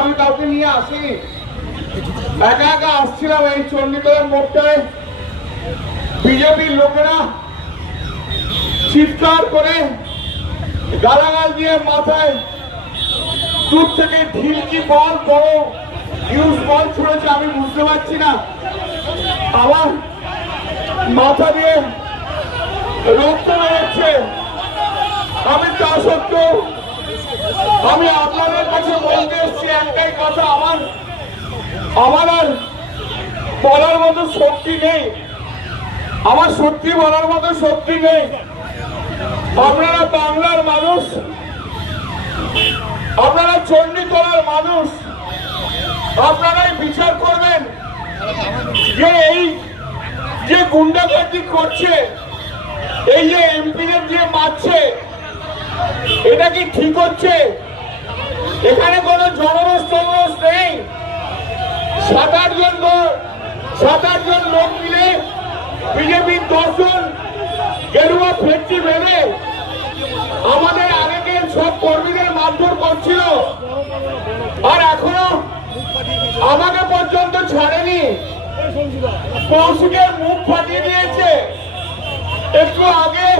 আমি কাউকে নিয়ে আসিনি, একা একা আসছিলাম। এই চণ্ডীতলার মোড়টায় বিজেপির লোকেরা চিৎকার করে গালাগাল দিয়ে মাথায় দূর থেকে ঢিলকি বল বড় ইউজ বল ছুড়েছে। আমি বুঝতে পারছি না, আমার মাথা দিয়ে রক্ত বেরোচ্ছে। আমি তা সত্ত্বেও আমি আপনাদের কাছে বলতে এসছি একটাই কথা, আমার আর বলার মতো শক্তি নেই। আমার সত্যি বলার মতো শক্তি নেই। আপনারা বাংলার মানুষ, আপনারা চণ্ডীতলার মানুষ, আপনারাই বিচার করবেন যে এই যে গুন্ডাগার্দি করছে, এই যে এমপিদের দিয়ে মারছে, এটা কি ঠিক হচ্ছে? এখানে কোন জনরোষ টনরোষ নেই। 7-8 জন লোক মিলে বিজেপির 10 জন গেরুয়া ফেটটি বেঁধে আমাদের আগের সব কর্মীদের মারধর করছিল, আর এখনো আমাকে পর্যন্ত ছাড়েনি। কৌশিকের মুখ ফাটিয়ে দিয়েছে। একটু আগে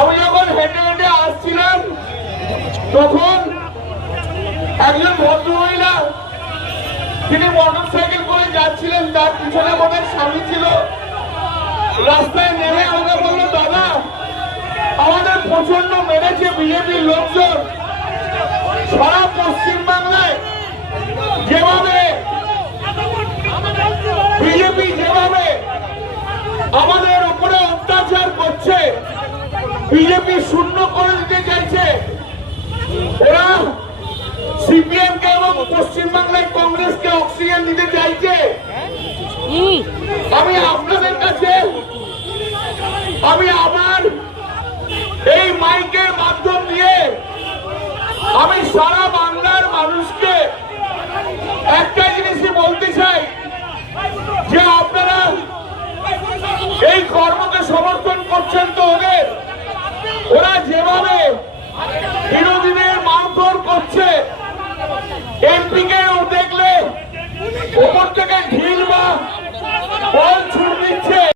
আমি যখন হেঁটে হেঁটে আসছিলাম, তখন একজন ভদ্রমহিলা, তিনি মোটর সাইকেল করে যাচ্ছিলেন, তার পিছনে আমাদের স্বামী ছিল। রাস্তায় নেমে আমাকে বললো, দাদা আমাদের প্রচন্ড মেরেছে বিজেপির লোকজন। সারা পশ্চিমবাংলায় যেভাবে বিজেপি যেভাবে আমাদের উপরে অত্যাচার করছে, বিজেপি শূন্য করে দিতে চাইছে, ওরা সিপিএম কে এবং পশ্চিমবাংলায় কংগ্রেসকে অক্সিজেন দিতে চাইছে। আমি আপনাদের কাছে আমি আবার এই মাইকের মাধ্যম দিয়ে আমি সারা বাংলার মানুষকে